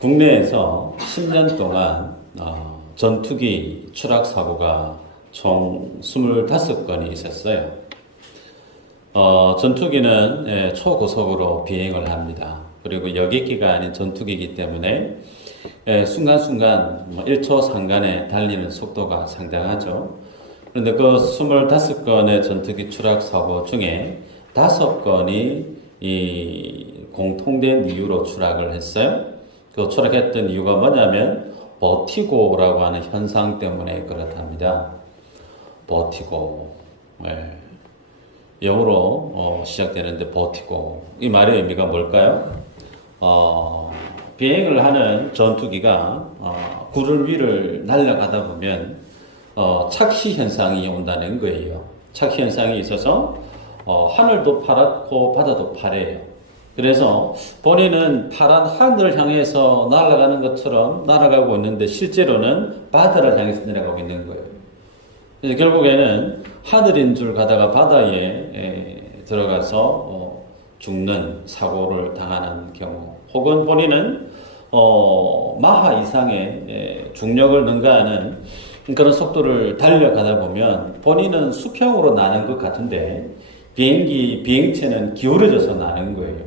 국내에서 10년 동안 전투기 추락 사고가 총 25건이 있었어요. 전투기는 초고속으로 비행을 합니다. 그리고 여객기가 아닌 전투기이기 때문에 순간순간 1초 상간에 달리는 속도가 상당하죠. 그런데 그 25건의 전투기 추락 사고 중에 5건이 이 공통된 이유로 추락을 했어요. 그 추락했던 이유가 뭐냐면 버티고라고 하는 현상 때문에 그렇답니다. 버티고, 영어로 시작되는데 버티고, 이 말의 의미가 뭘까요? 비행을 하는 전투기가 구름 위를 날아가다 보면 착시 현상이 온다는 거예요. 착시 현상이 있어서 하늘도 파랗고 바다도 파래요. 그래서 본인은 파란 하늘을 향해서 날아가는 것처럼 날아가고 있는데 실제로는 바다를 향해서 내려가고 있는 거예요. 그래서 결국에는 하늘인 줄 가다가 바다에 들어가서 죽는 사고를 당하는 경우, 혹은 본인은 마하 이상의 중력을 능가하는 그런 속도를 달려가다 보면 본인은 수평으로 나는 것 같은데 비행체는 기울어져서 나는 거예요.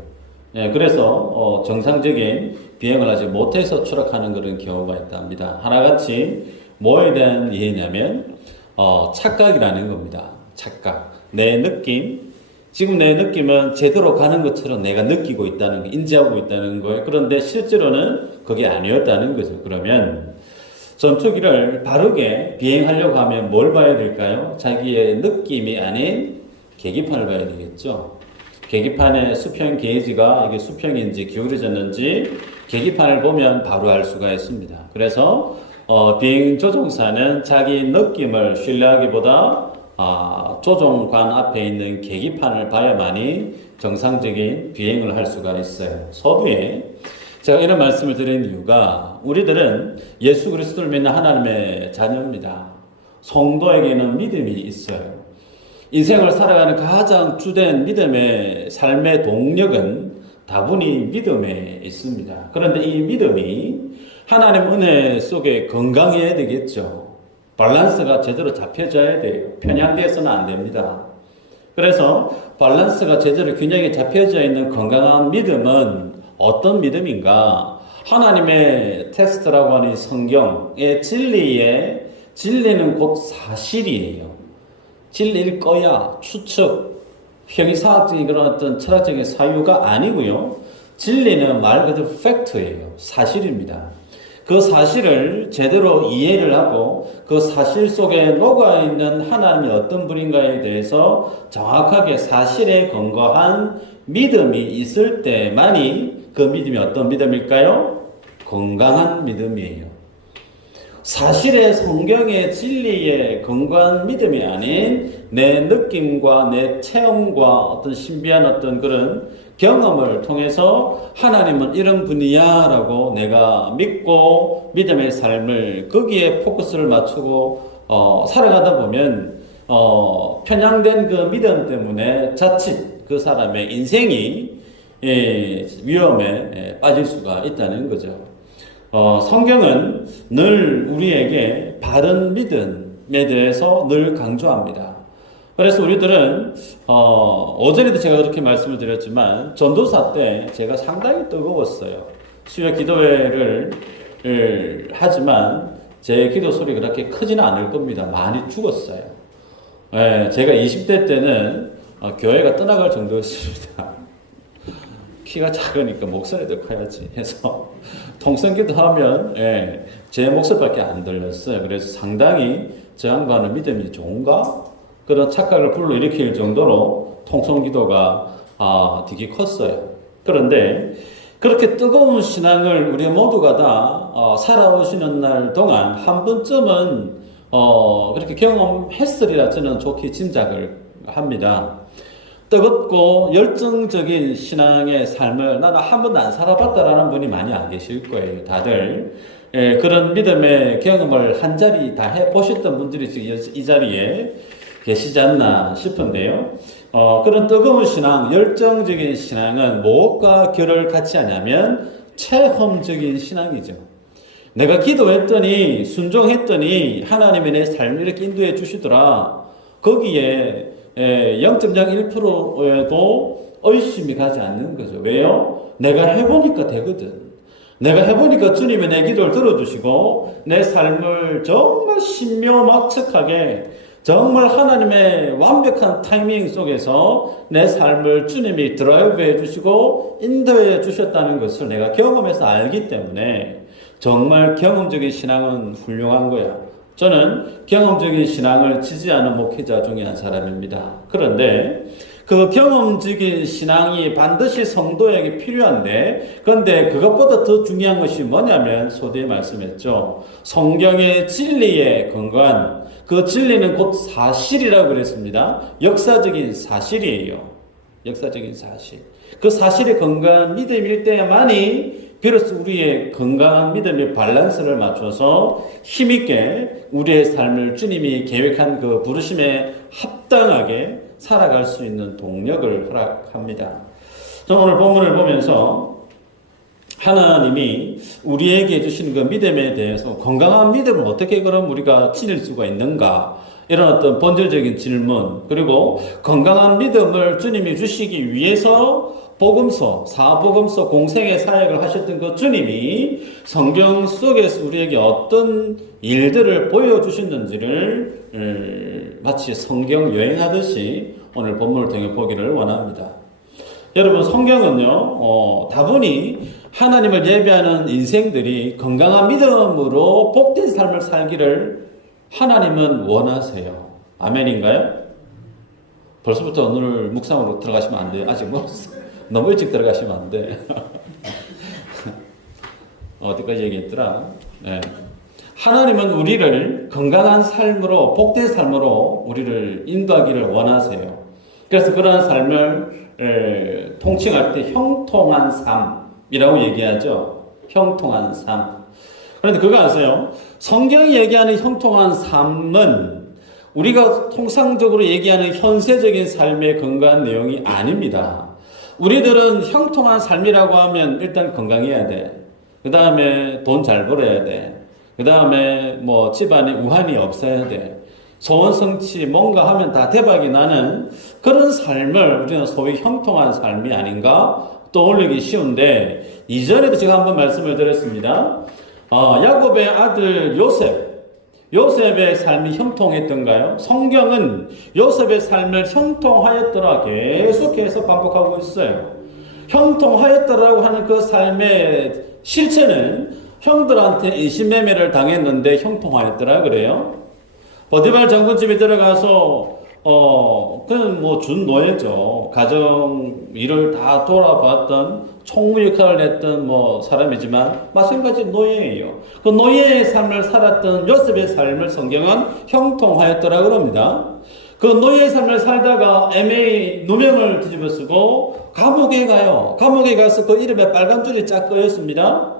그래서 정상적인 비행을 하지 못해서 추락하는 그런 경우가 있답니다. 하나같이 뭐에 대한 이해냐면 착각이라는 겁니다. 착각. 내 느낌. 지금 내 느낌은 제대로 가는 것처럼 내가 느끼고 있다는 거, 인지하고 있다는 거예요. 그런데 실제로는 그게 아니었다는 거죠. 그러면 전투기를 바르게 비행하려고 하면 뭘 봐야 될까요? 자기의 느낌이 아닌 계기판을 봐야 되겠죠. 계기판의 수평 게이지가 이게 수평인지 기울어졌는지 계기판을 보면 바로 알 수가 있습니다. 그래서 비행 조종사는 자기 느낌을 신뢰하기보다 조종관 앞에 있는 계기판을 봐야만이 정상적인 비행을 할 수가 있어요. 서두에 제가 이런 말씀을 드린 이유가 우리들은 예수 그리스도를 믿는 하나님의 자녀입니다. 성도에게는 믿음이 있어요. 인생을 살아가는 가장 주된 믿음의 삶의 동력은 다분히 믿음에 있습니다. 그런데 이 믿음이 하나님 은혜 속에 건강해야 되겠죠. 밸런스가 제대로 잡혀져야 돼요. 편향돼서는 안 됩니다. 그래서 밸런스가 제대로 균형이 잡혀져 있는 건강한 믿음은 어떤 믿음인가? 하나님의 테스트라고 하는 성경의 진리는 곧 사실이에요. 진리일 거야, 추측, 형이사학적인 그런 어떤 철학적인 사유가 아니고요. 진리는 말 그대로 팩트예요. 사실입니다. 그 사실을 제대로 이해를 하고 그 사실 속에 녹아있는 하나님이 어떤 분인가에 대해서 정확하게 사실에 근거한 믿음이 있을 때만이 그 믿음이 어떤 믿음일까요? 건강한 믿음이에요. 사실의 성경의 진리에 근거한 믿음이 아닌 내 느낌과 내 체험과 어떤 신비한 어떤 그런 경험을 통해서 하나님은 이런 분이야 라고 내가 믿고 믿음의 삶을 거기에 포커스를 맞추고 살아가다 보면 편향된 그 믿음 때문에 자칫 그 사람의 인생이 위험에 빠질 수가 있다는 거죠. 성경은 늘 우리에게 바른 믿음에 대해서 늘 강조합니다. 그래서 우리들은 어제도 제가 그렇게 말씀을 드렸지만 전도사 때 제가 상당히 뜨거웠어요. 수요 기도회를 하지만 제 기도 소리 그렇게 크지는 않을 겁니다. 많이 죽었어요. 제가 20대 때는 교회가 떠나갈 정도였습니다. 키가 작으니까 목소리도 커야지 해서 통성기도 하면 제 목소리밖에 안 들렸어요. 그래서 상당히 저 양반은 믿음이 좋은가? 그런 착각을 불러일으킬 정도로 통성기도가 되게 컸어요. 그런데 그렇게 뜨거운 신앙을 우리 모두가 다 살아오시는 날 동안 한 번쯤은 그렇게 경험했으리라 저는 좋게 짐작을 합니다. 뜨겁고 열정적인 신앙의 삶을 나는 한 번도 안 살아봤다라는 분이 많이 안 계실 거예요. 다들 그런 믿음의 경험을 한 자리 다 해보셨던 분들이 지금 이 자리에 계시지 않나 싶은데요. 그런 뜨거운 신앙, 열정적인 신앙은 무엇과 결을 같이 하냐면 체험적인 신앙이죠. 내가 기도했더니 순종했더니 하나님이 내 삶을 이렇게 인도해 주시더라. 거기에 0.01%에도 의심이 가지 않는 거죠. 왜요? 내가 해보니까 되거든. 내가 해보니까 주님이 내 기도를 들어주시고 내 삶을 정말 신묘막측하게 정말 하나님의 완벽한 타이밍 속에서 내 삶을 주님이 드라이브해 주시고 인도해 주셨다는 것을 내가 경험해서 알기 때문에 정말 경험적인 신앙은 훌륭한 거야. 저는 경험적인 신앙을 지지하는 목회자 중에 한 사람입니다. 그런데 그 경험적인 신앙이 반드시 성도에게 필요한데, 그런데 그것보다 더 중요한 것이 뭐냐면 소대에 말씀했죠. 성경의 진리에 근거한 그 진리는 곧 사실이라고 그랬습니다. 역사적인 사실이에요. 역사적인 사실. 그 사실에 근거한 믿음일 때만이 비로소 우리의 건강한 믿음의 밸런스를 맞춰서 힘있게 우리의 삶을 주님이 계획한 그 부르심에 합당하게 살아갈 수 있는 동력을 허락합니다. 저는 오늘 본문을 보면서 하나님이 우리에게 주시는 그 믿음에 대해서 건강한 믿음을 어떻게 그럼 우리가 지닐 수가 있는가? 이런 어떤 본질적인 질문, 그리고 건강한 믿음을 주님이 주시기 위해서 복음서, 사복음서 공생의 사역을 하셨던 그 주님이 성경 속에서 우리에게 어떤 일들을 보여주셨는지를 마치 성경 여행하듯이 오늘 본문을 통해 보기를 원합니다. 여러분, 성경은요, 다분히 하나님을 예배하는 인생들이 건강한 믿음으로 복된 삶을 살기를 하나님은 원하세요. 아멘인가요? 벌써부터 오늘 묵상으로 들어가시면 안 돼요. 아직 너무 일찍 들어가시면 안 돼. 어디까지 얘기했더라? 네. 하나님은 우리를 건강한 삶으로, 복된 삶으로 우리를 인도하기를 원하세요. 그래서 그러한 삶을 통칭할 때 형통한 삶이라고 얘기하죠. 형통한 삶. 그런데 그거 아세요? 성경이 얘기하는 형통한 삶은 우리가 통상적으로 얘기하는 현세적인 삶에 근거한 내용이 아닙니다. 우리들은 형통한 삶이라고 하면 일단 건강해야 돼. 그 다음에 돈 잘 벌어야 돼. 그 다음에 뭐 집안에 우환이 없어야 돼. 소원 성취 뭔가 하면 다 대박이 나는 그런 삶을 우리는 소위 형통한 삶이 아닌가 떠올리기 쉬운데, 이전에도 제가 한번 말씀을 드렸습니다. 야곱의 아들 요셉의 삶이 형통했던가요? 성경은 요셉의 삶을 형통하였더라 계속해서 반복하고 있어요. 형통하였더라고 하는 그 삶의 실체는 형들한테 인신매매를 당했는데 형통하였더라 그래요. 보디발 장군집에 들어가서 그는 뭐 준노예죠. 가정 일을 다 돌아봤던 총무 역할을 했던 뭐 사람이지만 마찬가지 노예예요. 그 노예의 삶을 살았던 요셉의 삶을 성경은 형통하였더라 그럽니다. 그 노예의 삶을 살다가 애매히 누명을 뒤집어 쓰고 감옥에 가요. 감옥에 가서 그 이름에 빨간 줄이 쫙 꺼였습니다.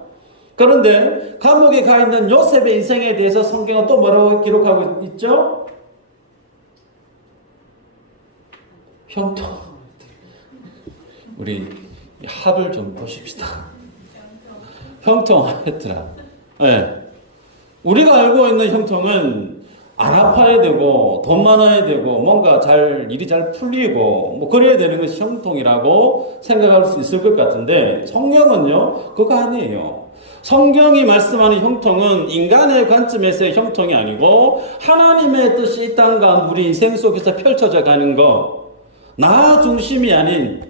그런데 감옥에 가 있는 요셉의 인생에 대해서 성경은 또 뭐라고 기록하고 있죠? 형통. 우리 합을 좀 보십시다. 형통하였더라. 네. 우리가 알고 있는 형통은 안 아파야 되고 돈 많아야 되고 뭔가 일이 잘 풀리고 뭐 그래야 되는 것이 형통이라고 생각할 수 있을 것 같은데, 성경은요 그거 아니에요. 성경이 말씀하는 형통은 인간의 관점에서의 형통이 아니고 하나님의 뜻이 이 땅과 우리 인생 속에서 펼쳐져 가는 것, 나 중심이 아닌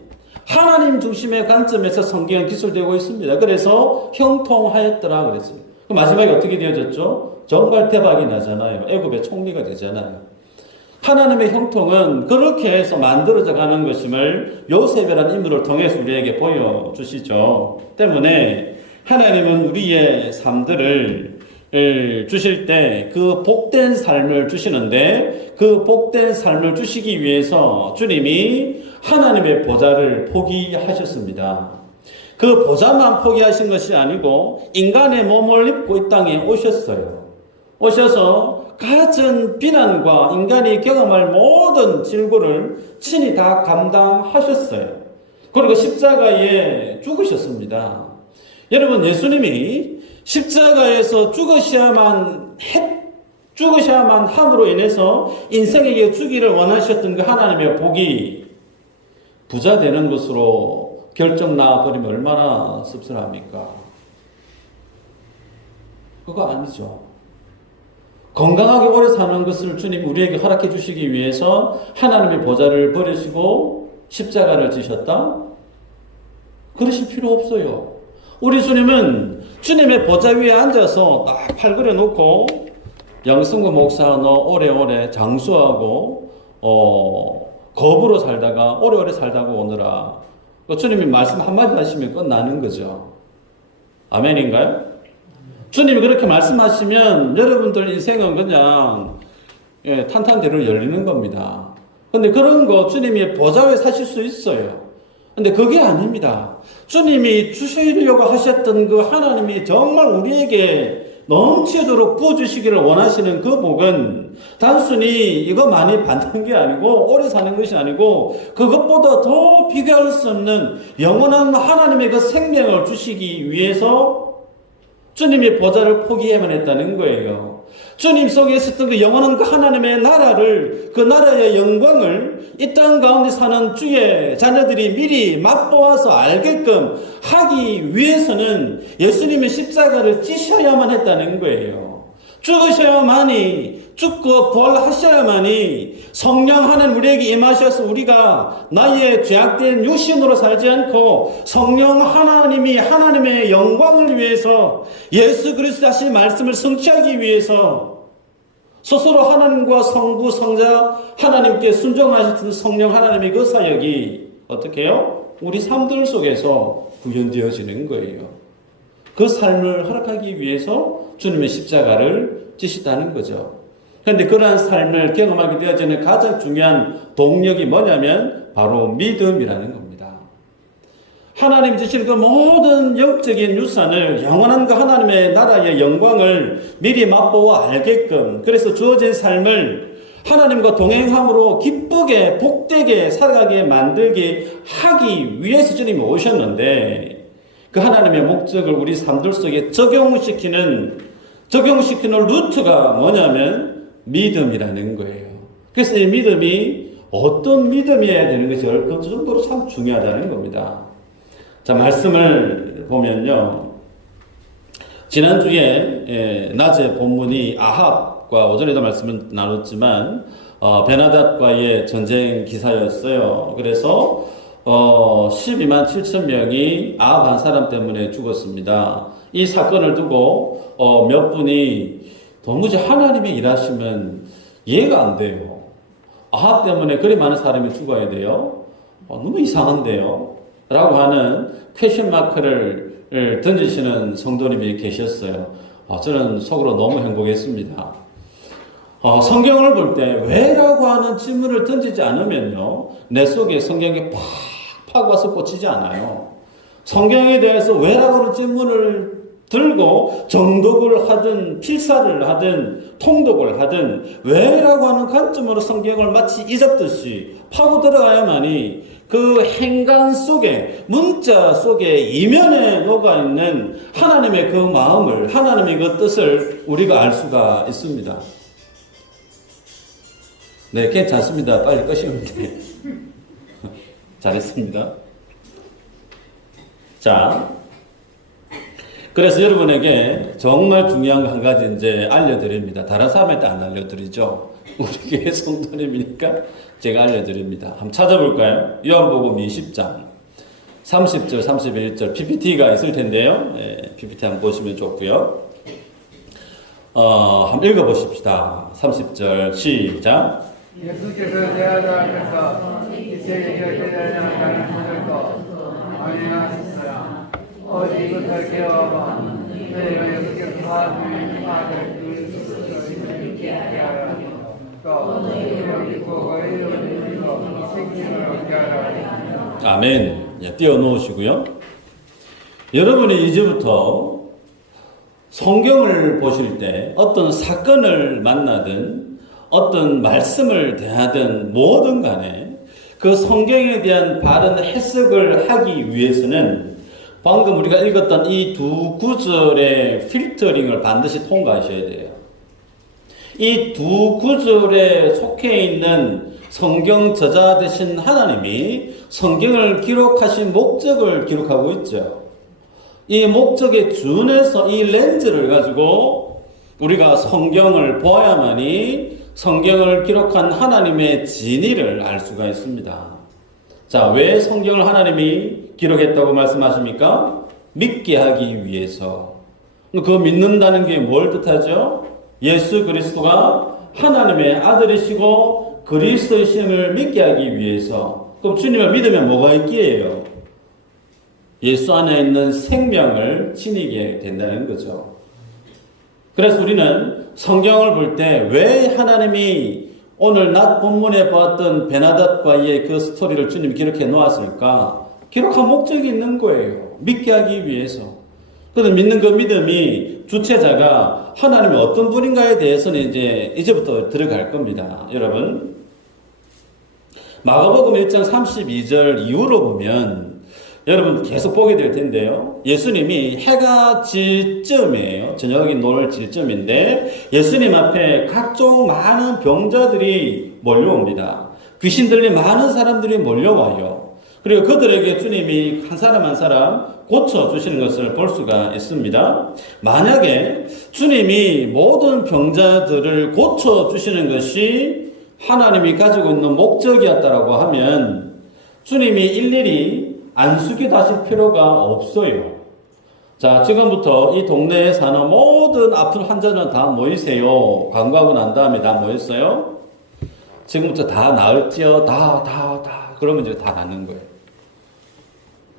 하나님 중심의 관점에서 성경은 기술되고 있습니다. 그래서 형통하였더라 그랬어요. 마지막에 어떻게 되어졌죠? 정말 대박이 나잖아요. 애굽의 총리가 되잖아요. 하나님의 형통은 그렇게 해서 만들어져 가는 것임을 요셉이라는 인물을 통해서 우리에게 보여주시죠. 때문에 하나님은 우리의 삶들을 주실 때 그 복된 삶을 주시는데, 그 복된 삶을 주시기 위해서 주님이 하나님의 보좌를 포기하셨습니다. 그 보좌만 포기하신 것이 아니고 인간의 몸을 입고 이 땅에 오셨어요. 오셔서 갖은 비난과 인간이 경험할 모든 질고를 친히 다 감당하셨어요. 그리고 십자가에 죽으셨습니다. 여러분, 예수님이 십자가에서 죽으셔야만 함으로 인해서 인생에게 주기를 원하셨던 그 하나님의 복이 부자 되는 것으로 결정 나버리면 얼마나 씁쓸합니까? 그거 아니죠. 건강하게 오래 사는 것을 주님 우리에게 허락해 주시기 위해서 하나님의 보좌를 버리시고 십자가를 지셨다? 그러실 필요 없어요. 우리 주님은 주님의 보좌 위에 앉아서 딱 팔 그려 놓고 양승구 목사 너 오래오래 장수하고 거부로 살다가 오래오래 살다가 오느라 주님이 말씀 한마디 하시면 끝나는 거죠. 아멘인가요? 주님이 그렇게 말씀하시면 여러분들 인생은 그냥 탄탄대로 열리는 겁니다. 근데 그런 거 주님이 보좌에 사실 수 있어요. 근데 그게 아닙니다. 주님이 주시려고 하셨던 그 하나님이 정말 우리에게 넘치도록 부어주시기를 원하시는 그 복은 단순히 이거 많이 받는 게 아니고 오래 사는 것이 아니고 그것보다 더 비교할 수 없는 영원한 하나님의 그 생명을 주시기 위해서 주님의 보좌를 포기해야만 했다는 거예요. 주님 속에 있었던 그 영원한 그 하나님의 나라를, 그 나라의 영광을 이 땅 가운데 사는 주의 자녀들이 미리 맛보아서 알게끔 하기 위해서는 예수님의 십자가를 지셔야만 했다는 거예요. 죽으셔야만이, 죽고 부활하셔야만이 성령 하나님 우리에게 임하셔서 우리가 나의 죄악된 육신으로 살지 않고 성령 하나님이 하나님의 영광을 위해서 예수 그리스도 하신 말씀을 성취하기 위해서 스스로 하나님과 성부, 성자, 하나님께 순종하셨던 성령 하나님의 그 사역이 어떻게 해요? 우리 삶들 속에서 구현되어지는 거예요. 그 삶을 허락하기 위해서 주님의 십자가를 지시다는 거죠. 그런데 그러한 삶을 경험하게 되어지는 가장 중요한 동력이 뭐냐면 바로 믿음이라는 겁니다. 하나님 주신 그 모든 영적인 유산을 영원한 그 하나님의 나라의 영광을 미리 맛보고 알게끔 그래서 주어진 삶을 하나님과 동행함으로 기쁘게 복되게 살아가게 만들게 하기 위해서 주님이 오셨는데 그 하나님의 목적을 우리 삶들 속에 적용시키는 루트가 뭐냐면 믿음이라는 거예요. 그래서 이 믿음이 어떤 믿음이어야 되는 것이 그 정도로 참 중요하다는 겁니다. 자, 말씀을 보면요. 지난주에 낮에 본문이 아합과 오전에도 말씀을 나눴지만 베나닷과의 전쟁 기사였어요. 그래서 12만 7천 명이 아합 한 사람 때문에 죽었습니다. 이 사건을 두고 몇 분이 도무지 하나님의 일하시면 이해가 안 돼요. 아합 때문에 그리 많은 사람이 죽어야 돼요? 너무 이상한데요? 라고 하는 퀘션 마크를 던지시는 성도님이 계셨어요. 저는 속으로 너무 행복했습니다. 성경을 볼 때 왜라고 하는 질문을 던지지 않으면요. 내 속에 성경이 팍 파고와서 꽂히지 않아요. 성경에 대해서 왜라고 하는 질문을 들고 정독을 하든 필사를 하든 통독을 하든 왜라고 하는 관점으로 성경을 마치 이잡듯이 파고 들어가야만이 그 행간 속에 문자 속에 이면에 녹아있는 하나님의 그 마음을 하나님의 그 뜻을 우리가 알 수가 있습니다. 네, 괜찮습니다. 빨리 끄시면 돼요. 잘했습니다. 자, 그래서 여러분에게 정말 중요한 거 한 가지 이제 알려드립니다. 다른 사람한테 안 알려드리죠. 우리 교회 성도님이니까 제가 알려드립니다. 한번 찾아볼까요? 요한복음 20장 30절 31절 PPT가 있을 텐데요. PPT 한번 보시면 좋고요. 한번 읽어보십시다. 30절 시작. 예수께서 제자들 앞에서 이제 결제되려는 자를 부르고 아니하셨어요. 어디 이것을 깨워봐 너희가 예수께서 사람을 받을 그 스스로 있게 하라. 또 이름을 믿고 그 이름을 믿고 생명을 얻게 하라. 아멘. 띄워놓으시고요. 여러분이 이제부터 성경을 보실 때 어떤 사건을 만나든 어떤 말씀을 대하든 뭐든 간에 그 성경에 대한 바른 해석을 하기 위해서는 방금 우리가 읽었던 이 두 구절의 필터링을 반드시 통과하셔야 돼요. 이 두 구절에 속해 있는 성경 저자 되신 하나님이 성경을 기록하신 목적을 기록하고 있죠. 이 목적에 준해서 이 렌즈를 가지고 우리가 성경을 보아야만이 성경을 기록한 하나님의 진리를 알 수가 있습니다. 자, 왜 성경을 하나님이 기록했다고 말씀하십니까? 믿게 하기 위해서. 그 믿는다는 게 뭘 뜻하죠? 예수 그리스도가 하나님의 아들이시고 그리스도이심을 믿게 하기 위해서. 그럼 주님을 믿으면 뭐가 있기에요? 예수 안에 있는 생명을 지니게 된다는 거죠. 그래서 우리는 성경을 볼 때 왜 하나님이 오늘 낮 본문에 보았던 베나닷과의 그 스토리를 주님이 기록해 놓았을까? 기록한 목적이 있는 거예요. 믿게 하기 위해서. 그런데 믿는 그 믿음이 주체자가 하나님이 어떤 분인가에 대해서는 이제부터 들어갈 겁니다. 여러분, 마가복음 1장 32절 이후로 보면 여러분 계속 보게 될 텐데요. 예수님이 해가 질 쯤이에요. 저녁이 노을 질 쯤인데 예수님 앞에 각종 많은 병자들이 몰려옵니다. 귀신 들린 많은 사람들이 몰려와요. 그리고 그들에게 주님이 한 사람 한 사람 고쳐주시는 것을 볼 수가 있습니다. 만약에 주님이 모든 병자들을 고쳐주시는 것이 하나님이 가지고 있는 목적이었다라고 하면 주님이 일일이 안수기도 하실 필요가 없어요. 자, 지금부터 이 동네에 사는 모든 아픈 환자는 다 모이세요. 간구하고 난 다음에 다 모였어요. 지금부터 다 나을지어, 그러면 이제 다 낫는 거예요.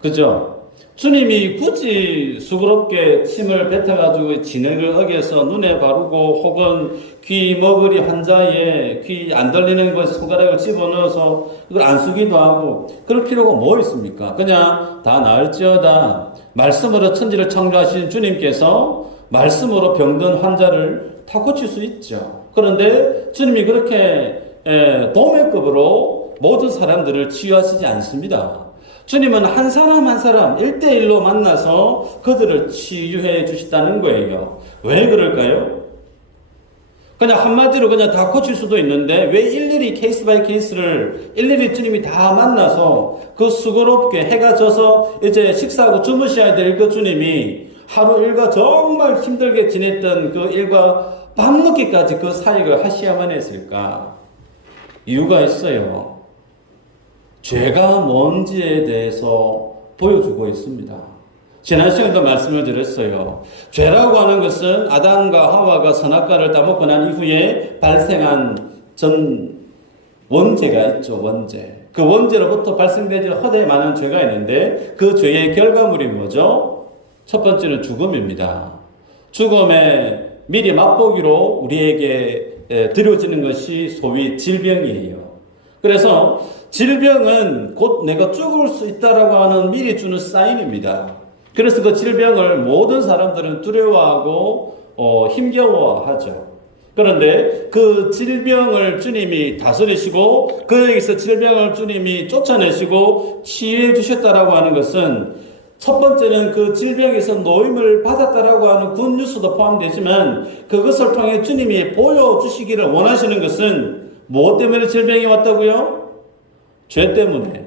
그죠? 주님이 굳이 수고롭게 침을 뱉어가지고 진액을 어겨서 눈에 바르고 혹은 귀 머그리 환자의 귀 안 들리는 것에 손가락을 집어넣어서 그걸 안수기도 하고 그럴 필요가 뭐 있습니까? 그냥 다 나을지어다. 말씀으로 천지를 창조하신 주님께서 말씀으로 병든 환자를 다 고칠 수 있죠. 그런데 주님이 그렇게 도매급으로 모든 사람들을 치유하시지 않습니다. 주님은 한 사람 한 사람 1대1로 만나서 그들을 치유해 주시다는 거예요. 왜 그럴까요? 그냥 한마디로 그냥 다 고칠 수도 있는데 왜 일일이 케이스 바이 케이스를 일일이 주님이 다 만나서 그 수고롭게 해가 져서 이제 식사하고 주무셔야 될 그 주님이 하루 일과 정말 힘들게 지냈던 그 일과 밤늦게까지 그 사역을 하셔야만 했을까? 이유가 있어요. 죄가 뭔지에 대해서 보여주고 있습니다. 지난 시간에도 말씀을 드렸어요. 죄라고 하는 것은 아담과 하와가 선악과를 따먹고 난 이후에 발생한 전 원죄가 있죠. 원죄. 그 원죄로부터 발생되지 허다히 많은 죄가 있는데 그 죄의 결과물이 뭐죠? 첫 번째는 죽음입니다. 죽음에 미리 맛보기로 우리에게 드려지는 것이 소위 질병이에요. 그래서 질병은 곧 내가 죽을 수 있다라고 하는 미리 주는 사인입니다. 그래서 그 질병을 모든 사람들은 두려워하고 힘겨워하죠. 그런데 그 질병을 주님이 다스리시고 그에게서 질병을 주님이 쫓아내시고 치유해 주셨다라고 하는 것은 첫 번째는 그 질병에서 노임을 받았다라고 하는 굿뉴스도 포함되지만 그것을 통해 주님이 보여주시기를 원하시는 것은 무엇 때문에 질병이 왔다고요? 죄 때문에.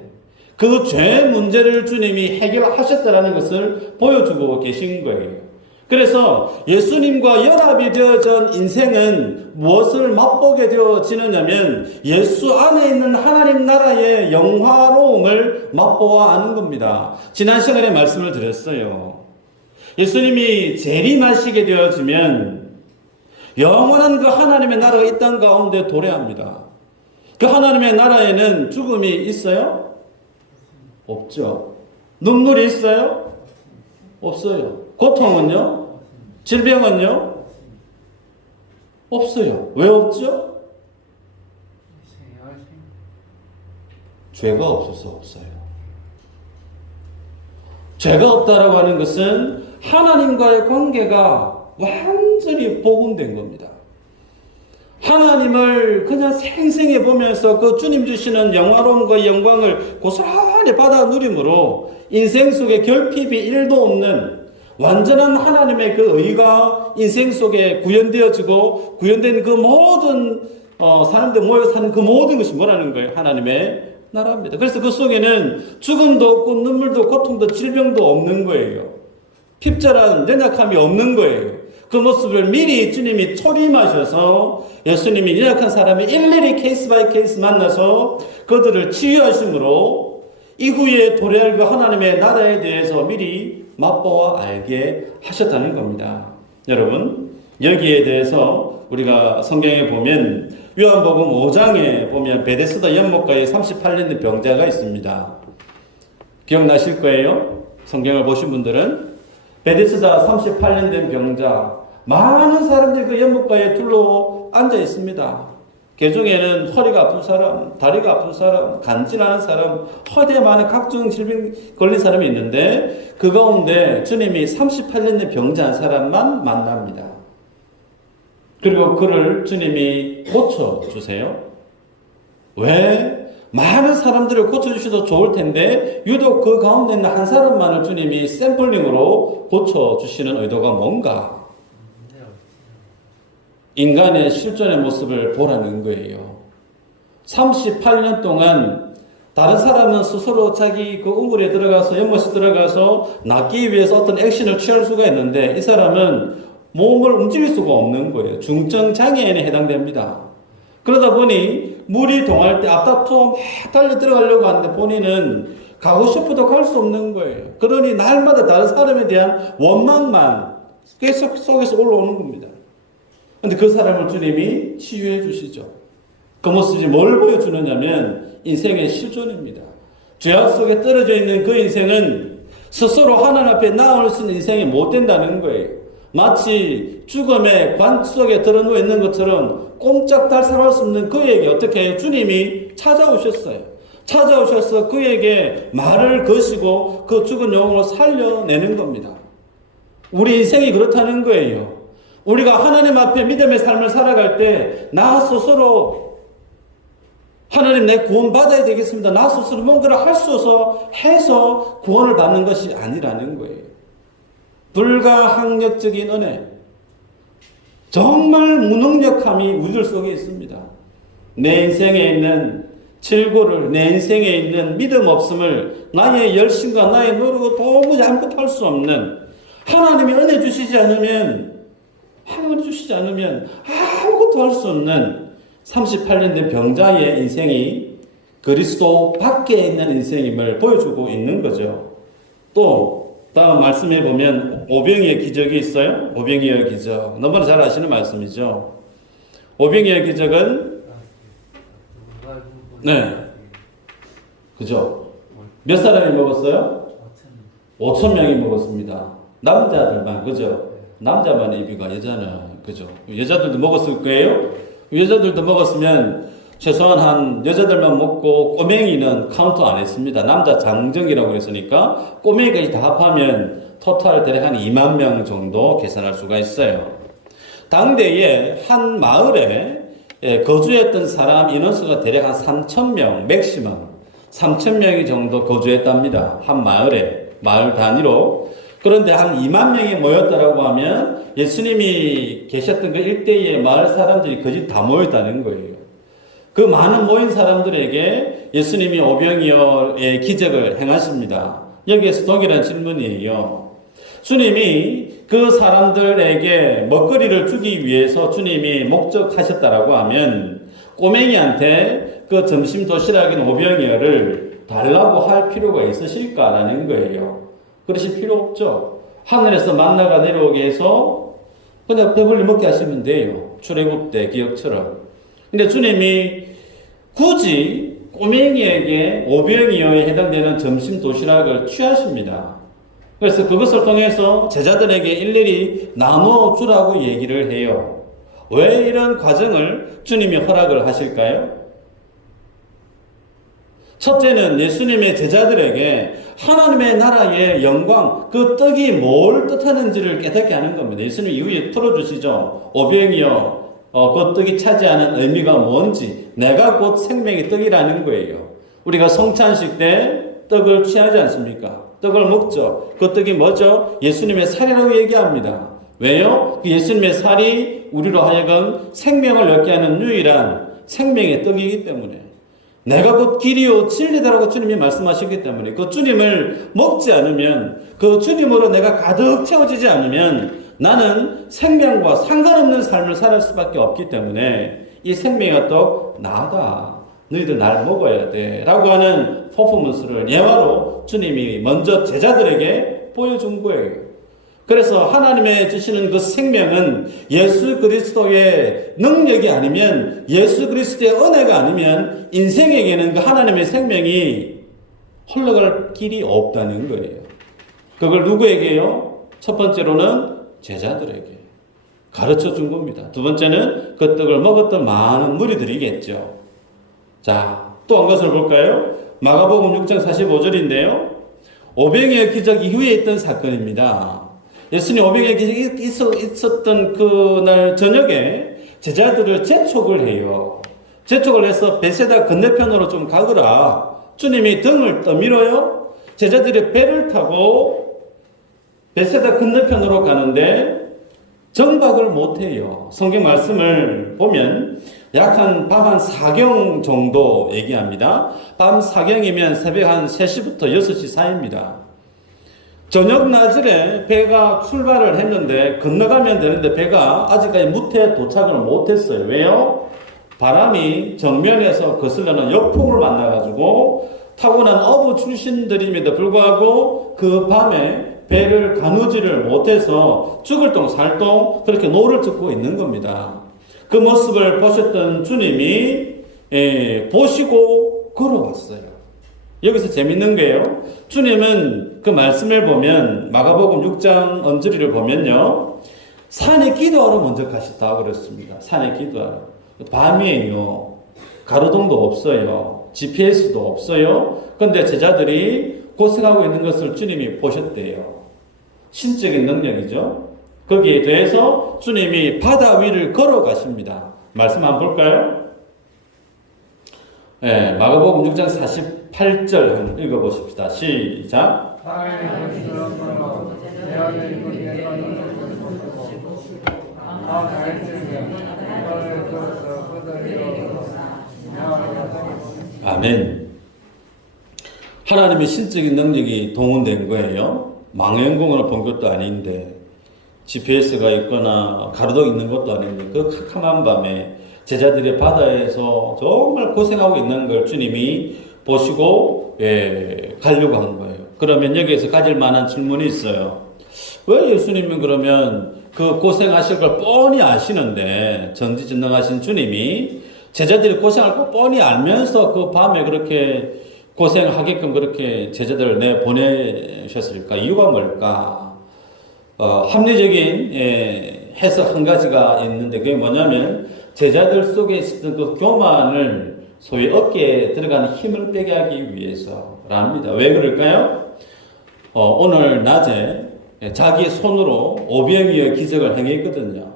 그 죄 문제를 주님이 해결하셨다라는 것을 보여주고 계신 거예요. 그래서 예수님과 연합이 되어진 인생은 무엇을 맛보게 되어지느냐면 예수 안에 있는 하나님 나라의 영화로움을 맛보아 아는 겁니다. 지난 시간에 말씀을 드렸어요. 예수님이 재림하시게 되어지면 영원한 그 하나님의 나라가 이 땅 가운데 도래합니다. 그 하나님의 나라에는 죽음이 있어요? 없죠. 눈물이 있어요? 없어요. 고통은요? 질병은요? 없어요. 왜 없죠? 죄가 없어서 없어요. 죄가 없다라고 하는 것은 하나님과의 관계가 완전히 복음된 겁니다. 하나님을 그냥 생생히 보면서 그 주님 주시는 영화로움과 영광을 고스란히 받아 누림으로 인생 속에 결핍이 1도 없는 완전한 하나님의 그 의가 인생 속에 구현되어지고 구현된 그 모든 사람들 모여 사는 그 모든 것이 뭐라는 거예요? 하나님의 나라입니다. 그래서 그 속에는 죽음도 없고 눈물도 고통도 질병도 없는 거예요. 핍절한 연약함이 없는 거예요. 그 모습을 미리 주님이 초림하셔서 예수님이 연약한 사람을 일일이 케이스 바이 케이스 만나서 그들을 치유하심으로 이후에 도래할 그 하나님의 나라에 대해서 미리 맛보아 알게 하셨다는 겁니다. 여러분, 여기에 대해서 우리가 성경에 보면 요한복음 5장에 보면 베데스다 연못가에 38년 된 병자가 있습니다. 기억나실 거예요? 성경을 보신 분들은 베데스다 38년 된 병자, 많은 사람들이 그 연못가에 둘러 앉아 있습니다. 그 중에는 허리가 아픈 사람, 다리가 아픈 사람, 간질하는 사람, 허리에 많은 각종 질병 걸린 사람이 있는데 그 가운데 주님이 38년 된 병자 한 사람만 만납니다. 그리고 그를 주님이 고쳐주세요. 왜? 많은 사람들을 고쳐주셔도 좋을 텐데 유독 그 가운데 있는 한 사람만을 주님이 샘플링으로 고쳐주시는 의도가 뭔가? 인간의 실존의 모습을 보라는 거예요. 38년 동안 다른 사람은 스스로 자기 그 우물에 들어가서 연못에 들어가서 낫기 위해서 어떤 액션을 취할 수가 있는데 이 사람은 몸을 움직일 수가 없는 거예요. 중증 장애인에 해당됩니다. 그러다 보니 물이 동할 때 앞다투어 막 달려 들어가려고 하는데 본인은 가고 싶어도 갈 수 없는 거예요. 그러니 날마다 다른 사람에 대한 원망만 계속 속에서 올라오는 겁니다. 근데 그 사람을 주님이 치유해 주시죠. 그 모습이 뭘 보여주느냐면 인생의 실존입니다. 죄악 속에 떨어져 있는 그 인생은 스스로 하나님 앞에 나아올 수 있는 인생이 못 된다는 거예요. 마치 죽음의 관 속에 들어누워 있는 것처럼 꼼짝달싹할 수 없는 그에게 어떻게 해요? 주님이 찾아오셨어요. 찾아오셔서 그에게 말을 거시고 그 죽은 영혼을 살려내는 겁니다. 우리 인생이 그렇다는 거예요. 우리가 하나님 앞에 믿음의 삶을 살아갈 때 나 스스로 하나님 내 구원 받아야 되겠습니다. 나 스스로 뭔가를 할 수 없어 해서 구원을 받는 것이 아니라는 거예요. 불가항력적인 은혜, 정말 무능력함이 우리들 속에 있습니다. 내 인생에 있는 질고를, 내 인생에 있는 믿음 없음을 나의 열심과 나의 노력으로 도무지 아무것도 할 수 없는, 하나님이 은혜 주시지 않으면 아무것도 할 수 없는 38년 된 병자의 인생이 그리스도 밖에 있는 인생임을 보여주고 있는 거죠. 또 다음 말씀해 보면 오병이의 기적이 있어요. 오병이의 기적, 너무나 잘 아시는 말씀이죠. 오병이의 기적은 그죠? 몇 사람이 먹었어요? 5,000명이 먹었습니다. 남자들만, 그죠? 남자만의 입이가 여자는, 그죠? 여자들도 먹었을 거예요? 여자들도 먹었으면 최소한 한 여자들만 먹고 꼬맹이는 카운트 안 했습니다. 남자 장정이라고 그랬으니까 꼬맹이까지 다 합하면 토탈 대략 한 2만 명 정도 계산할 수가 있어요. 당대에 한 마을에 거주했던 사람 인원수가 대략 한 3,000명, 맥시멈 3,000명이 정도 거주했답니다. 한 마을에, 마을 단위로. 그런데 한 2만 명이 모였다라고 하면 예수님이 계셨던 그 일대의 마을 사람들이 거짓 다 모였다는 거예요. 그 많은 모인 사람들에게 예수님이 오병이어의 기적을 행하십니다. 여기에서 동일한 질문이에요. 주님이 그 사람들에게 먹거리를 주기 위해서 주님이 목적하셨다라고 하면 꼬맹이한테 그 점심 도시락인 오병이어를 달라고 할 필요가 있으실까라는 거예요. 그러실 필요 없죠. 하늘에서 만나가 내려오게 해서 그냥 배불리 먹게 하시면 돼요. 출애굽 때 기억처럼. 근데 주님이 굳이 꼬맹이에게 오병이어에 해당되는 점심 도시락을 취하십니다. 그래서 그것을 통해서 제자들에게 일일이 나눠 주라고 얘기를 해요. 왜 이런 과정을 주님이 허락을 하실까요? 첫째는 예수님의 제자들에게 하나님의 나라의 영광, 그 떡이 뭘 뜻하는지를 깨닫게 하는 겁니다. 예수님 이후에 풀어주시죠. 오병이어 그 떡이 차지하는 의미가 뭔지, 내가 곧 생명의 떡이라는 거예요. 우리가 성찬식 때 떡을 취하지 않습니까? 떡을 먹죠. 그 떡이 뭐죠? 예수님의 살이라고 얘기합니다. 왜요? 그 예수님의 살이 우리로 하여금 생명을 얻게 하는 유일한 생명의 떡이기 때문에, 내가 곧 길이요 진리다라고 주님이 말씀하셨기 때문에, 그 주님을 먹지 않으면, 그 주님으로 내가 가득 채워지지 않으면 나는 생명과 상관없는 삶을 살 수밖에 없기 때문에, 이 생명의 떡 나다, 너희들 날 먹어야 돼 라고 하는 퍼포먼스를 예화로 주님이 먼저 제자들에게 보여준 거예요. 그래서 하나님의 주시는 그 생명은 예수 그리스도의 능력이 아니면, 예수 그리스도의 은혜가 아니면 인생에게는 그 하나님의 생명이 흘러갈 길이 없다는 거예요. 그걸 누구에게요? 첫 번째로는 제자들에게 가르쳐 준 겁니다. 두 번째는 그 떡을 먹었던 많은 무리들이겠죠. 자, 또 한 것을 볼까요? 마가복음 6장 45절인데요. 오병이어 기적 이후에 있던 사건입니다. 예수님 오병이어 기적이 있었던 그날 저녁에 제자들을 재촉을 해요. 재촉을 해서 베세다 건너편으로 좀 가거라. 주님이 등을 떠밀어요. 제자들이 배를 타고 베세다 건너편으로 가는데 정박을 못해요. 성경 말씀을 보면 약 밤 한 4경 정도 얘기합니다. 밤 4경이면 새벽 한 3시부터 6시 사이입니다. 저녁 낮에 배가 출발을 했는데 건너가면 되는데 배가 아직까지 무태에 도착을 못했어요. 왜요? 바람이 정면에서 거슬러는 역풍을 만나가지고 타고난 어부 출신들임에도 불구하고 그 밤에 배를 가누지를 못해서 죽을 똥 살똥 그렇게 노를 젓고 있는 겁니다. 그 모습을 보셨던 주님이 보시고 걸어왔어요. 여기서 재밌는 게요, 주님은 그 말씀을 보면 마가복음 6장 언저리를 보면요, 산에 기도하러 먼저 가셨다고 그랬습니다. 산에 기도하러. 밤이에요. 가로등도 없어요. GPS도 없어요. 그런데 제자들이 고생하고 있는 것을 주님이 보셨대요. 신적인 능력이죠. 거기에 대해서 주님이 바다 위를 걸어가십니다. 말씀 한번 볼까요? 네, 마가복음 6장 48절 한번 읽어보십시다. 시작. 아멘. 하나님의 신적인 능력이 동원된 거예요. 망원경을 본 것도 아닌데, GPS가 있거나 가로등 있는 것도 아닌데, 그 캄캄한 밤에 제자들이 바다에서 정말 고생하고 있는 걸 주님이 보시고 가려고 하는 거예요. 그러면 여기에서 가질 만한 질문이 있어요. 왜 예수님은 그러면 그 고생하실 걸 뻔히 아시는데, 전지전능하신 주님이 제자들이 고생할 거 뻔히 알면서 그 밤에 그렇게 고생하게끔 그렇게 제자들을 내보내셨을까? 이유가 뭘까? 합리적인 해석 한 가지가 있는데, 그게 뭐냐면 제자들 속에 있었던 그 교만을 소위 어깨에 들어가는 힘을 빼게 하기 위해서랍니다. 왜 그럴까요? 오늘 낮에 자기 손으로 오병이어 기적을 행했거든요.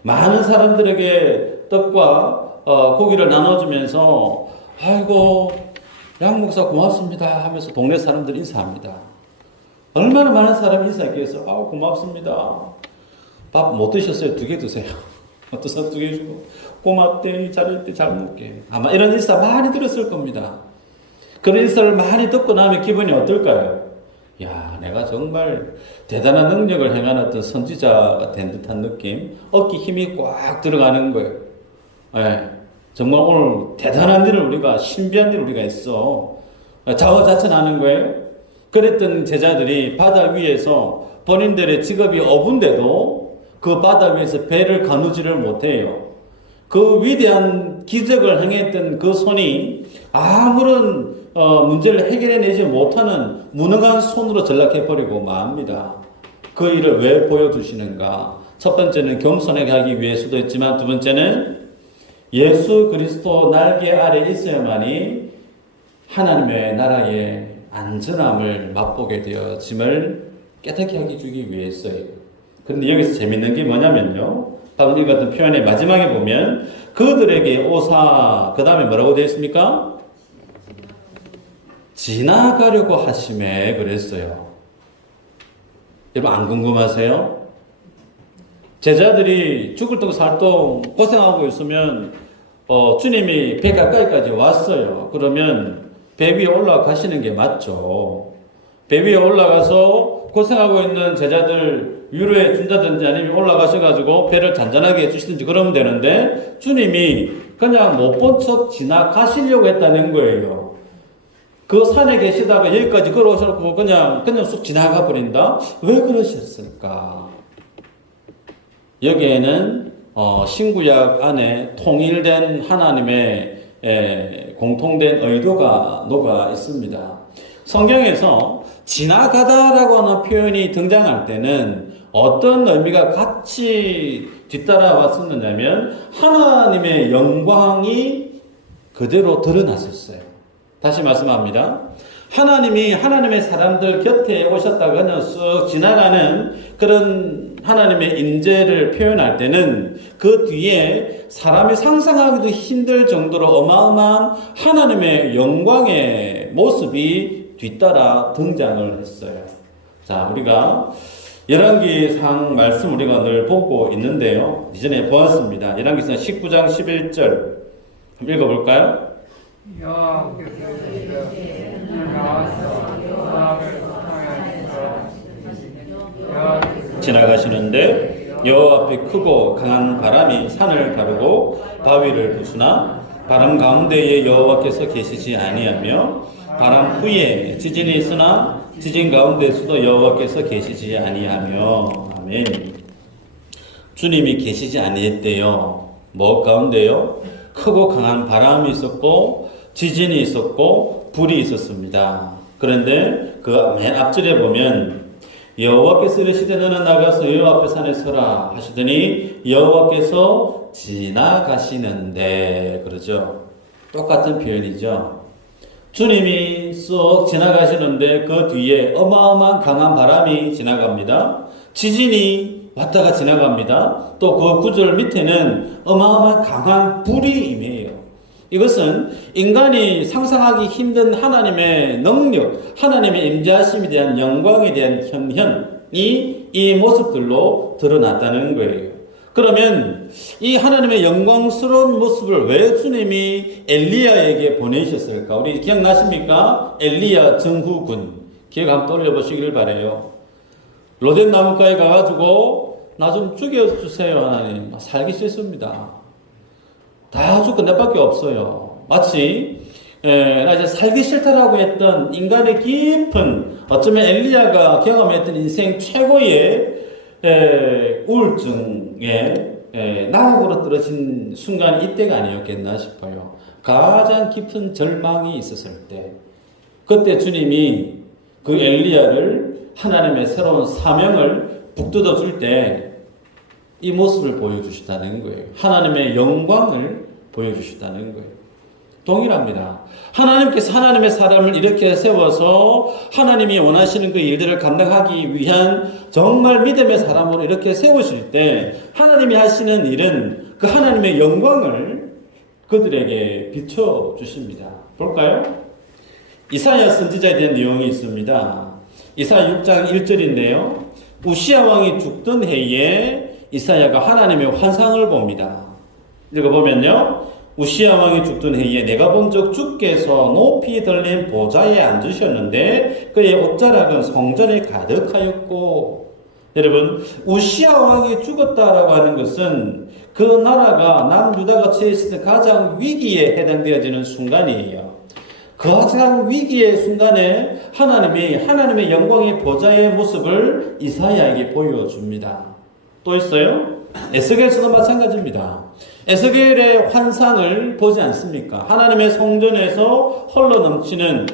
많은 사람들에게 떡과 고기를 나눠주면서 아이고 양 목사 고맙습니다 하면서 동네 사람들 인사합니다. 얼마나 많은 사람이 인사했겠어요. 고맙습니다. 밥 못 드셨어요? 2개 드세요. 어떠서 2개 주고 고맙대, 잘했대, 잘 먹게. 아마 이런 인사 많이 들었을 겁니다. 그런 인사를 많이 듣고 나면 기분이 어떨까요? 야, 내가 정말 대단한 능력을 행한 어떤 선지자가 된 듯한 느낌, 어깨 힘이 꽉 들어가는 거예요. 정말 오늘 대단한 일을 우리가, 신비한 일을 우리가 했어. 자화자찬하는 거예요. 그랬던 제자들이 바다 위에서 본인들의 직업이 어부인데도 그 바다 위에서 배를 가누지를 못해요. 그 위대한 기적을 행했던 그 손이 아무런 문제를 해결해내지 못하는 무능한 손으로 전락해버리고 맙니다. 그 일을 왜 보여주시는가? 첫 번째는 겸손하게 하기 위해서도 있지만, 두 번째는 예수 그리스도 날개 아래 있어야만이 하나님의 나라의 안전함을 맛보게 되어짐을 깨닫게 하기 주기 위해서예요. 그런데 여기서 재밌는 게 뭐냐면요, 방금 읽었던 표현의 마지막에 보면 그들에게 오사 그 다음에 뭐라고 되어 있습니까? 지나가려고 하심에 그랬어요. 여러분 안 궁금하세요? 제자들이 죽을 똥 살 똥 고생하고 있으면 주님이 배 가까이까지 왔어요. 그러면 배 위에 올라가시는 게 맞죠. 배 위에 올라가서 고생하고 있는 제자들 위로해 준다든지 아니면 올라가셔가지고 배를 잔잔하게 해주시든지 그러면 되는데 주님이 그냥 못 본 척 지나가시려고 했다는 거예요. 그 산에 계시다가 여기까지 걸어오셔서 그냥 쑥 지나가 버린다? 왜 그러셨을까? 여기에는 신구약 안에 통일된 하나님의 공통된 의도가 녹아 있습니다. 성경에서 지나가다라고 하는 표현이 등장할 때는 어떤 의미가 같이 뒤따라왔었느냐면 하나님의 영광이 그대로 드러났었어요. 다시 말씀합니다. 하나님이 하나님의 사람들 곁에 오셨다가 그냥 쓱 지나가는 그런 하나님의 임재를 표현할 때는 그 뒤에 사람이 상상하기도 힘들 정도로 어마어마한 하나님의 영광의 모습이 뒤따라 등장을 했어요. 자, 우리가 열왕기상 말씀 우리가 늘 보고 있는데요. 이전에 보았습니다. 열왕기상 19장 11절 읽어볼까요? 여호와께서 나와서 모압을 향하여서 지나가시는데 여호와 앞에 크고 강한 바람이 산을 가르고 바위를 부수나 바람 가운데에 여호와께서 계시지 아니하며 바람 후에 지진이 있으나 지진 가운데서도 여호와께서 계시지 아니하며. 아멘. 주님이 계시지 아니했대요. 뭐 가운데요? 크고 강한 바람이 있었고 지진이 있었고 불이 있었습니다. 그런데 그 맨 앞줄에 보면 여호와께서 이르시되 너는 나가서 여호와 앞에 산에 서라 하시더니 여호와께서 지나가시는데 그러죠. 똑같은 표현이죠. 주님이 쏙 지나가시는데 그 뒤에 어마어마한 강한 바람이 지나갑니다. 지진이 왔다가 지나갑니다. 또 그 구절 밑에는 어마어마한 강한 불이 임해요. 이것은 인간이 상상하기 힘든 하나님의 능력, 하나님의 임재하심에 대한 영광에 대한 현현이 이 모습들로 드러났다는 거예요. 그러면 이 하나님의 영광스러운 모습을 왜 주님이 엘리야에게 보내셨을까? 우리 기억나십니까? 엘리야 정후군. 기억 한번 떠올려보시길 바라요. 로뎀 나무가에 가가지고 나 좀 죽여주세요 하나님. 살기 싫습니다. 다 죽고 내밖에 없어요. 마치 나 이제 살기 싫다라고 했던 인간의 깊은 어쩌면 엘리야가 경험했던 인생 최고의 우울증에 나락으로 떨어진 순간이 이때가 아니었겠나 싶어요. 가장 깊은 절망이 있었을 때 그때 주님이 그 엘리야를 하나님의 새로운 사명을 북돋아 줄 때 이 모습을 보여주시다는 거예요. 하나님의 영광을 보여주시다는 거예요. 동일합니다. 하나님께서 하나님의 사람을 이렇게 세워서 하나님이 원하시는 그 일들을 감당하기 위한 정말 믿음의 사람으로 이렇게 세우실 때 하나님이 하시는 일은 그 하나님의 영광을 그들에게 비춰주십니다. 볼까요? 이사야 선지자에 대한 내용이 있습니다. 이사야 6장 1절인데요. 우시야 왕이 죽던 해에 이사야가 하나님의 환상을 봅니다. 읽어보면요. 우시야 왕이 죽던 해에 내가 본 적 주께서 높이 들린 보좌에 앉으셨는데 그의 옷자락은 성전에 가득하였고. 여러분, 우시야 왕이 죽었다라고 하는 것은 그 나라가 남유다가 처해 있을 때 가장 위기에 해당되어지는 순간이에요. 그 가장 위기의 순간에 하나님이 하나님의 영광의 보좌의 모습을 이사야에게 보여줍니다. 또 있어요? 에스겔서도 마찬가지입니다. 에스겔의 환상을 보지 않습니까? 하나님의 성전에서 헐러 넘치는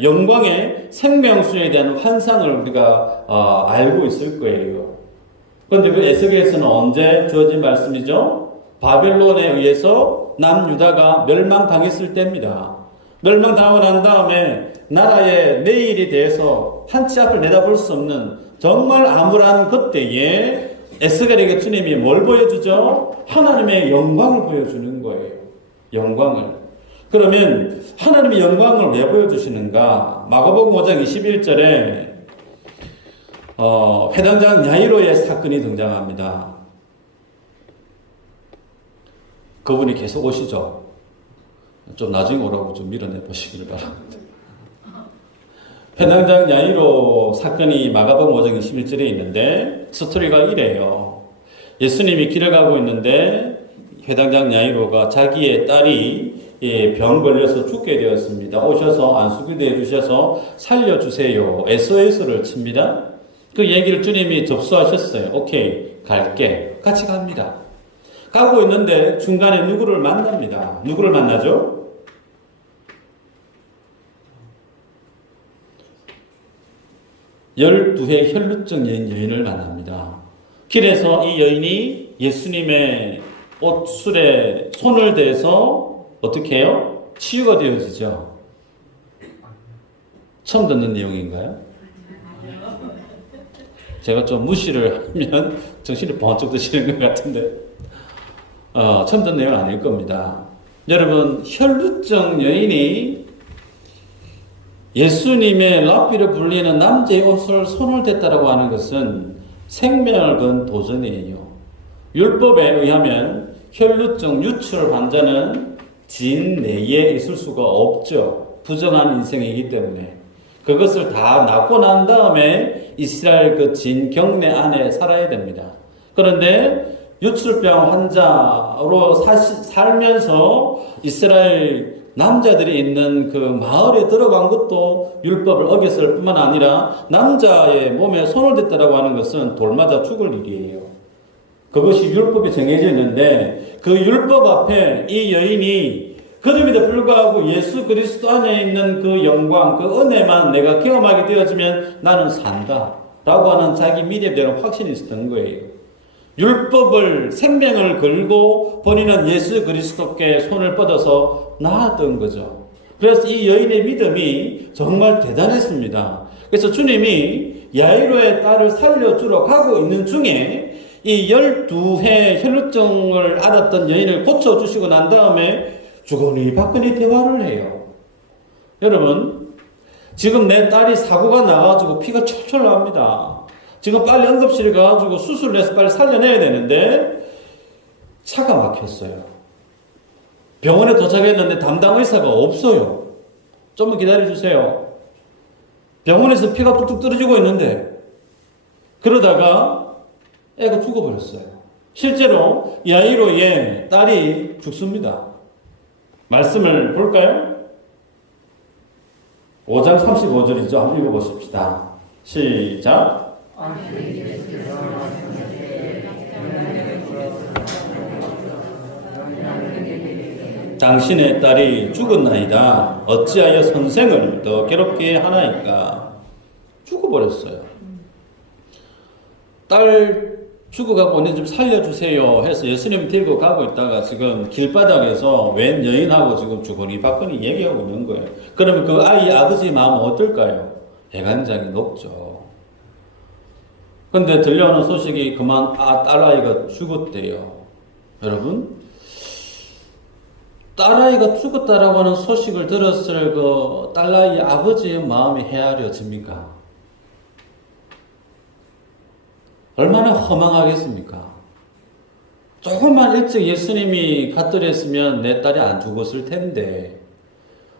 영광의 생명수에 대한 환상을 우리가 알고 있을 거예요. 그런데 그 에스겔서는 언제 주어진 말씀이죠? 바벨론에 의해서 남유다가 멸망당했을 때입니다. 멸망당하고 난 다음에 나라의 내일에 대해서 한치 앞을 내다볼 수 없는 정말 암울한 그때에 에스겔에게 주님이 뭘 보여주죠? 하나님의 영광을 보여주는 거예요. 영광을. 그러면 하나님의 영광을 왜 보여주시는가? 마가복음 5장 21절에 회당장 야이로의 사건이 등장합니다. 그분이 계속 오시죠. 좀 나중에 오라고 좀 밀어내 보시길 바랍니다. 회당장 야이로 사건이 마가복음 5장 21절에 있는데 스토리가 이래요. 예수님이 길을 가고 있는데 회당장 야이로가 자기의 딸이 병 걸려서 죽게 되었습니다. 오셔서 안수기도해 주셔서 살려주세요. SOS를 칩니다. 그 얘기를 주님이 접수하셨어요. 오케이, 갈게. 같이 갑니다. 가고 있는데 중간에 누구를 만납니다. 누구를 만나죠? 12의 혈루증 여인을 만납니다. 길에서 이 여인이 예수님의 옷술에 손을 대서 어떻게 해요? 치유가 되어지죠. 처음 듣는 내용인가요? 제가 좀 무시를 하면 정신이 번쩍 드시는 것 같은데 처음 듣는 내용은 아닐 겁니다. 여러분, 혈루증 여인이 예수님의 랍비를 불리는 남자의 옷을 손을 댔다라고 하는 것은 생명을 건 도전이에요. 율법에 의하면 혈루증 유출 환자는 진 내에 있을 수가 없죠. 부정한 인생이기 때문에. 그것을 다 낫고 난 다음에 이스라엘 그 진 경내 안에 살아야 됩니다. 그런데 유출병 환자로 살면서 이스라엘 남자들이 있는 그 마을에 들어간 것도 율법을 어겼을 뿐만 아니라 남자의 몸에 손을 댔다라고 하는 것은 돌맞아 죽을 일이에요. 그것이 율법에 정해져 있는데 그 율법 앞에 이 여인이 그럼에도 불구하고 예수 그리스도 안에 있는 그 영광, 그 은혜만 내가 경험하게 되어지면 나는 산다 라고 하는 자기 믿음대로 확신이 있었던 거예요. 율법을 생명을 걸고 본인은 예수 그리스도께 손을 뻗어서 나았던 거죠. 그래서 이 여인의 믿음이 정말 대단했습니다. 그래서 주님이 야이로의 딸을 살려주러 가고 있는 중에 이 12회 혈루증을 앓았던 여인을 고쳐주시고 난 다음에 주거니 받거니 대화를 해요. 여러분, 지금 내 딸이 사고가 나가지고 피가 철철 납니다. 지금 빨리 응급실에 가가지고 수술을 해서 빨리 살려내야 되는데 차가 막혔어요. 병원에 도착했는데 담당 의사가 없어요. 좀만 기다려주세요. 병원에서 피가 뚝뚝 떨어지고 있는데 그러다가 애가 죽어버렸어요. 실제로 야이로의 딸이 죽습니다. 말씀을 볼까요? 5장 35절이죠. 한번 읽어보십시다. 시작. 당신의 딸이 죽었나이다. 어찌하여 선생을 더 괴롭게 하나이까? 죽어버렸어요. 딸 죽어가고 언니 좀 살려주세요 해서 예수님 데리고 가고 있다가 지금 길바닥에서 웬 여인하고 지금 주거니 받거니 얘기하고 있는 거예요. 그러면 그 아이 아버지 마음은 어떨까요? 애간장이 높죠. 근데 들려오는 소식이 그만 딸아이가 죽었대요. 여러분, 딸아이가 죽었다라고 하는 소식을 들었을 그 딸아이 아버지의 마음이 헤아려집니까? 얼마나 허망하겠습니까? 조금만 일찍 예수님이 갔더랬으면 내 딸이 안 죽었을 텐데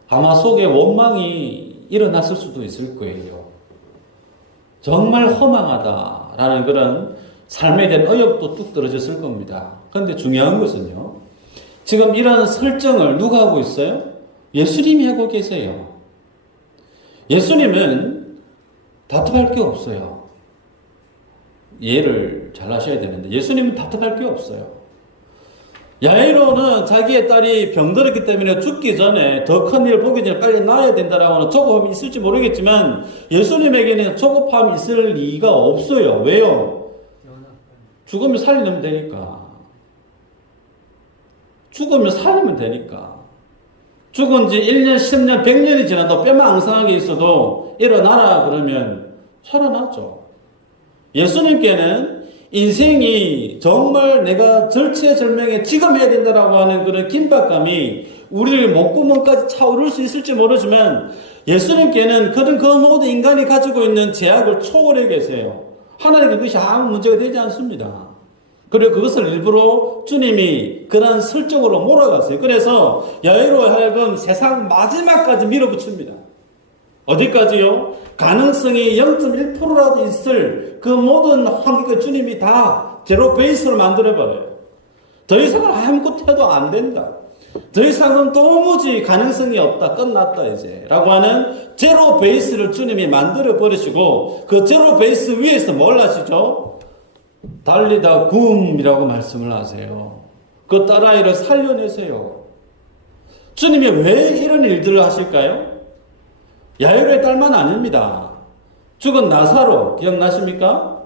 아마 속에 원망이 일어났을 수도 있을 거예요. 정말 허망하다라는 그런 삶에 대한 의욕도 뚝 떨어졌을 겁니다. 그런데 중요한 것은요, 지금 이런 설정을 누가 하고 있어요? 예수님이 하고 계세요. 예수님은 답답할 게 없어요. 이해를 잘 하셔야 되는데 예수님은 답답할 게 없어요. 야이로는 자기의 딸이 병들었기 때문에 죽기 전에 더 큰 일을 보기 전에 빨리 나아야 된다라고 하는 조급함이 있을지 모르겠지만 예수님에게는 조급함이 있을 리가 없어요. 왜요? 죽으면 살리면 되니까. 죽으면 살리면 되니까. 죽은 지 1년, 10년, 100년이 지나도 뼈만 앙상하게 있어도 일어나라 그러면 살아나죠. 예수님께는 인생이 정말 내가 절체절명에 지금 해야 된다라고 하는 그런 긴박감이 우리를 목구멍까지 차오를 수 있을지 모르지만 예수님께는 그런 그 모든 인간이 가지고 있는 제약을 초월해 계세요. 하나님께 그것이 아무 문제가 되지 않습니다. 그리고 그것을 일부러 주님이 그런 설정으로 몰아갔어요. 그래서 야외로 하여금 세상 마지막까지 밀어붙입니다. 어디까지요? 가능성이 0.1%라도 있을 그 모든 환경을 주님이 다 제로 베이스로 만들어버려요. 더 이상은 아무것도 해도 안 된다. 더 이상은 도무지 가능성이 없다. 끝났다 이제. 라고 하는 제로 베이스를 주님이 만들어버리시고 그 제로 베이스 위에서 뭘 하시죠? 달리다 굼이라고 말씀을 하세요. 그 딸아이를 살려내세요. 주님이 왜 이런 일들을 하실까요? 야이로의 딸만 아닙니다. 죽은 나사로 기억나십니까?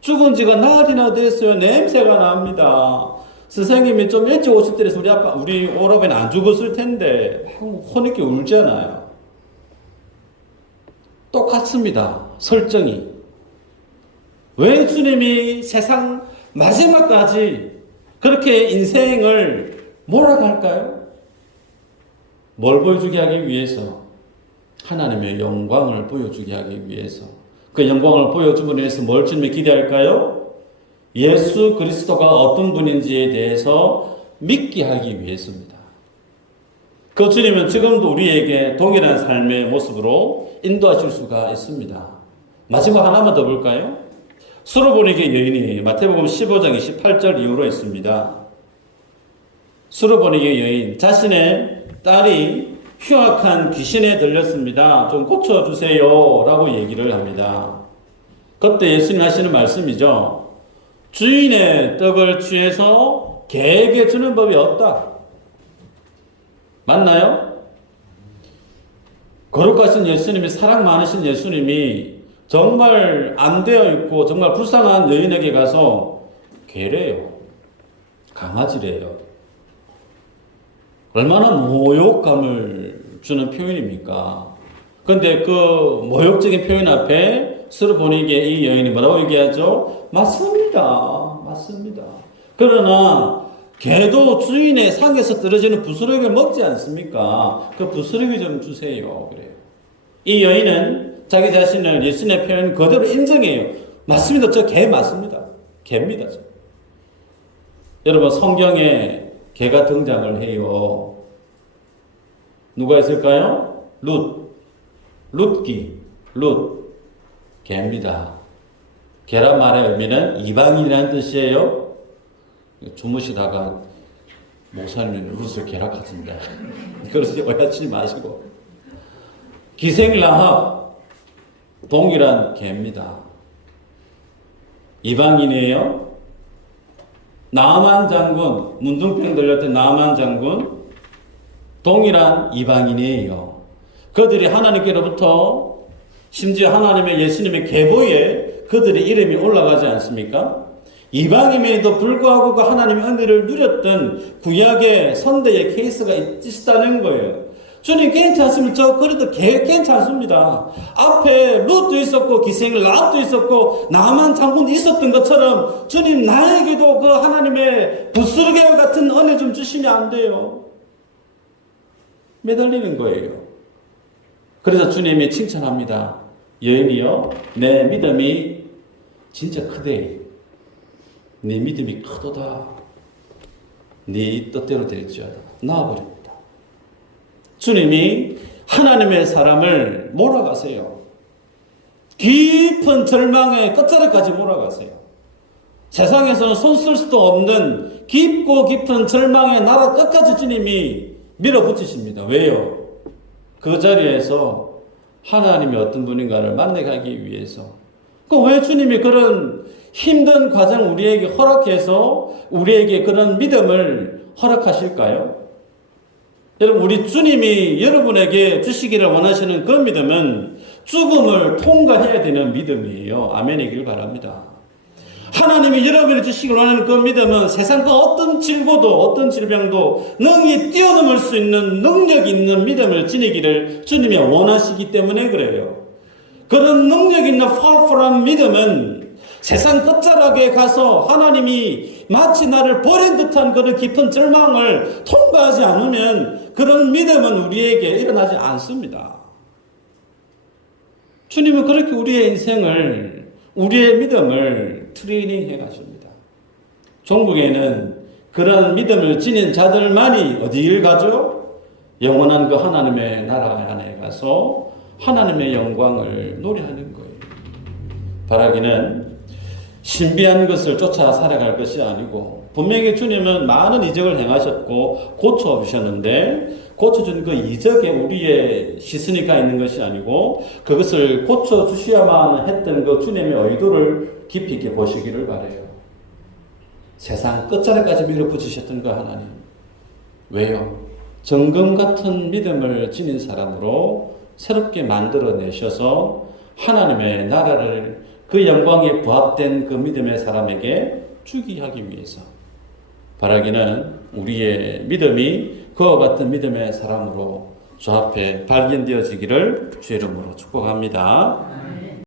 죽은 지가 날이나 됐어요. 냄새가 납니다. 선생님이 좀 일찍 오실 때라서 우리 오라버니는 안 죽었을 텐데 혼있게 울잖아요. 똑같습니다. 설정이. 왜 주님이 세상 마지막까지 그렇게 인생을 몰아갈까요? 뭘 보여주게 하기 위해서? 하나님의 영광을 보여주게 하기 위해서. 그 영광을 보여주기 위해서 뭘 주님이 기대할까요? 예수 그리스도가 어떤 분인지에 대해서 믿게 하기 위해서입니다. 그 주님은 지금도 우리에게 동일한 삶의 모습으로 인도하실 수가 있습니다. 마지막 하나만 더 볼까요? 수르보니게 여인이 마태복음 15장 28절 이후로 있습니다. 수르보니게 여인, 자신의 딸이 흉악한 귀신에 들렸습니다. 좀 고쳐주세요 라고 얘기를 합니다. 그때 예수님 하시는 말씀이죠. 주인의 떡을 취해서 개에게 주는 법이 없다. 맞나요? 거룩하신 예수님이, 사랑 많으신 예수님이 정말 안 되어 있고 정말 불쌍한 여인에게 가서 개래요. 강아지래요. 얼마나 모욕감을 주는 표현입니까? 그런데 그 모욕적인 표현 앞에 수르보니게 이 여인이 뭐라고 얘기하죠? 맞습니다. 맞습니다. 그러나 개도 주인의 상에서 떨어지는 부스러기를 먹지 않습니까? 그 부스러기 좀 주세요. 그래요. 이 여인은 자기 자신을 예수님의 표현 그대로 인정해요. 맞습니다. 저 개 맞습니다. 개입니다. 저. 여러분 성경에 개가 등장을 해요. 누가 있을까요? 룻기, 개입니다. 개란 말의 의미는 이방인이라는 뜻이에요. 주무시다가 목사님이 룻을 개라 같은데 그러지 오해하지 마시고. 기생라합, 동일한 개입니다. 이방인이에요. 나만 장군, 문둥병 들렸던 나만 장군, 동일한 이방인이에요. 그들이 하나님께로부터 심지어 하나님의 예수님의 계보에 그들의 이름이 올라가지 않습니까? 이방인에도 불구하고 그 하나님의 은혜를 누렸던 구약의 선대의 케이스가 있다는 거예요. 주님 괜찮습니다. 저 그래도 괜찮습니다. 앞에 룻도 있었고 기생 라합도 있었고 나만 장군도 있었던 것처럼 주님 나에게도 그 하나님의 부스러기와 같은 은혜 좀 주시면 안 돼요. 매달리는 거예요. 그래서 주님이 칭찬합니다. 여인이여, 내 믿음이 진짜 크대. 네 믿음이 크도다. 네 뜻대로 될지어다. 나와버립니다. 주님이 하나님의 사람을 몰아가세요. 깊은 절망의 끝자락까지 몰아가세요. 세상에서는 손 쓸 수도 없는 깊고 깊은 절망의 나라 끝까지 주님이 밀어붙이십니다. 왜요? 그 자리에서 하나님이 어떤 분인가를 만나가기 위해서. 왜 주님이 그런 힘든 과정을 우리에게 허락해서 우리에게 그런 믿음을 허락하실까요? 여러분, 우리 주님이 여러분에게 주시기를 원하시는 그 믿음은 죽음을 통과해야 되는 믿음이에요. 아멘이길 바랍니다. 하나님이 여러분에게 주시기를 원하는 그 믿음은 세상 그 어떤 질고도 어떤 질병도 능히 뛰어넘을 수 있는 능력 있는 믿음을 지니기를 주님이 원하시기 때문에 그래요. 그런 능력 있는 파워풀한 믿음은 세상 끝자락에 가서 하나님이 마치 나를 버린 듯한 그런 깊은 절망을 통과하지 않으면 그런 믿음은 우리에게 일어나지 않습니다. 주님은 그렇게 우리의 인생을, 우리의 믿음을 트레이닝 해 가십니다. 종국에는 그런 믿음을 지닌 자들만이 어디를 가죠? 영원한 그 하나님의 나라 안에 가서 하나님의 영광을 노래하는 거예요. 바라기는 신비한 것을 쫓아 살아갈 것이 아니고, 분명히 주님은 많은 이적을 행하셨고 고쳐주셨는데 고쳐준 그 이적에 우리의 시선이가 있는 것이 아니고 그것을 고쳐주셔야만 했던 그 주님의 의도를 깊이 있게 보시기를 바라요. 세상 끝자락까지 밀어붙이셨던 그 하나님. 왜요? 정금 같은 믿음을 지닌 사람으로 새롭게 만들어내셔서 하나님의 나라를 그 영광에 부합된 그 믿음의 사람에게 주게 하기 위해서. 바라기는 우리의 믿음이 그와 같은 믿음의 사람으로 주 앞에 발견되어지기를 주의 이름으로 축복합니다.